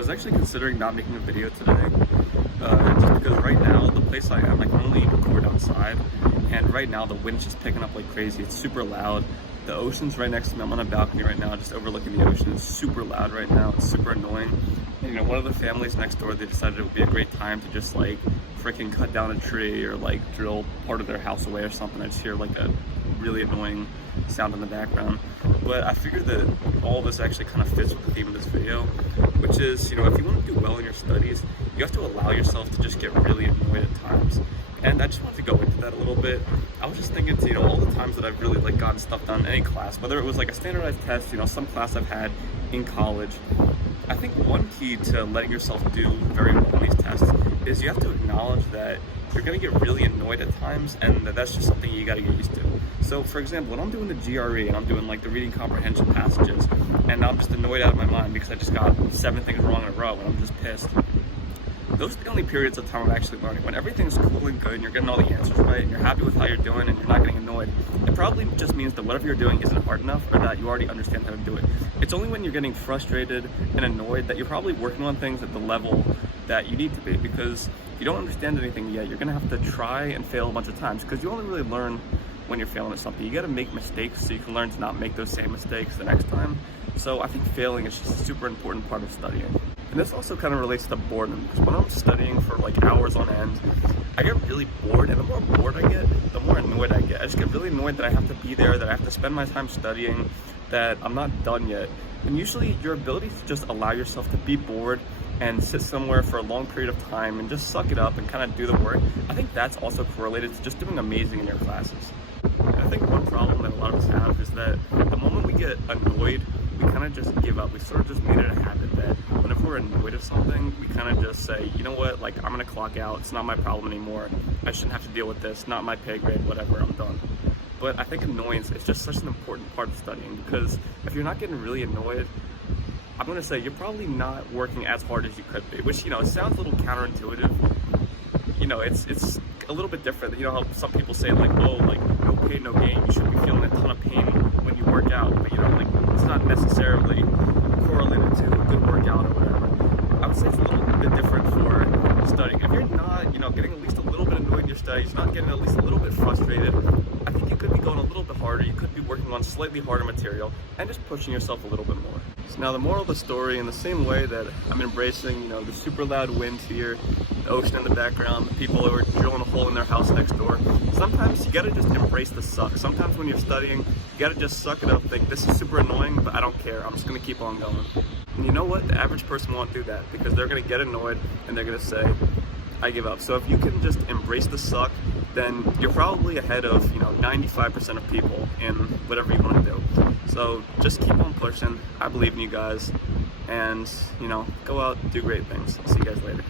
was actually considering not making a video today, just because right now, the place I am, I can only record outside, and right now the wind's just picking up like crazy. It's super loud. The ocean's right next to me. I'm on a balcony right now, just overlooking the ocean. It's super loud right now. It's super annoying. And, one of the families next door, they decided it would be a great time to just like freaking cut down a tree or like drill part of their house away or something. I just hear like a really annoying sound in the background. But I figured that all this actually kind of fits with the theme of this video, which is, if you want to do well in your studies, you have to allow yourself to just get really annoyed at times. And I just wanted to go into that a little bit. I was just thinking, all the times that I've really gotten stuff done in any class, whether it was like a standardized test, some class I've had in college, I think one key to letting yourself do very well on these tests is you have to acknowledge that you're going to get really annoyed at times, and that's just something you got to get used to. So for example, when I'm doing the GRE and I'm doing like the reading comprehension passages, and I'm just annoyed out of my mind because I just got 7 things wrong in a row and I'm just pissed, those are the only periods of time I'm actually learning. When everything's cool and good and you're getting all the answers right and you're happy with how you're doing and you're not getting annoyed, it probably just means that whatever you're doing isn't hard enough or that you already understand how to do it. It's only when you're getting frustrated and annoyed that you're probably working on things at the level that you need to be, because if you don't understand anything yet, you're going to have to try and fail a bunch of times, because you only really learn when you're failing at something. You got to make mistakes so you can learn to not make those same mistakes the next time. So I think failing is just a super important part of studying. And this also kind of relates to boredom, because when I'm studying for like hours on end, I get really bored, and the more bored I get, the more annoyed I get. I just get really annoyed that I have to be there, that I have to spend my time studying, that I'm not done yet. And usually your ability to just allow yourself to be bored and sit somewhere for a long period of time and just suck it up and kind of do the work, I think that's also correlated to just doing amazing in your classes. And I think one problem that a lot of us have is that the moment we get annoyed, we kind of just give up. We sort of just made it a habit that whenever we're annoyed at something, we kind of just say, you know what, like, I'm gonna clock out, it's not my problem anymore, I shouldn't have to deal with this, not my pay grade, whatever, I'm done. But I think annoyance is just such an important part of studying, because if you're not getting really annoyed, I'm gonna say you're probably not working as hard as you could be, which, it sounds a little counterintuitive. It's a little bit different. How some people say like, oh, like, no pain, no gain, you shouldn't be feeling a ton of pain when you work out, but like, it's not necessarily correlated to a good workout or whatever. I would say it's a little bit different for studying. If you're not, getting at least a little bit annoyed in your studies, not getting at least a little bit frustrated, I think you could be going a little bit harder. You could be working on slightly harder material and just pushing yourself a little bit more. So now the moral of the story, in the same way that I'm embracing, the super loud winds here, the ocean in the background, the people who are drilling a hole in their house next door, sometimes you gotta just embrace the suck. Sometimes when you're studying, you gotta just suck it up, think, this is super annoying, but I don't care, I'm just gonna keep on going. And you know what? The average person won't do that, because they're gonna get annoyed and they're gonna say, I give up. So if you can just embrace the suck, then you're probably ahead of 95% of people in whatever you want to do. So just keep on pushing. I believe in you guys, and go out and do great things. See you guys later.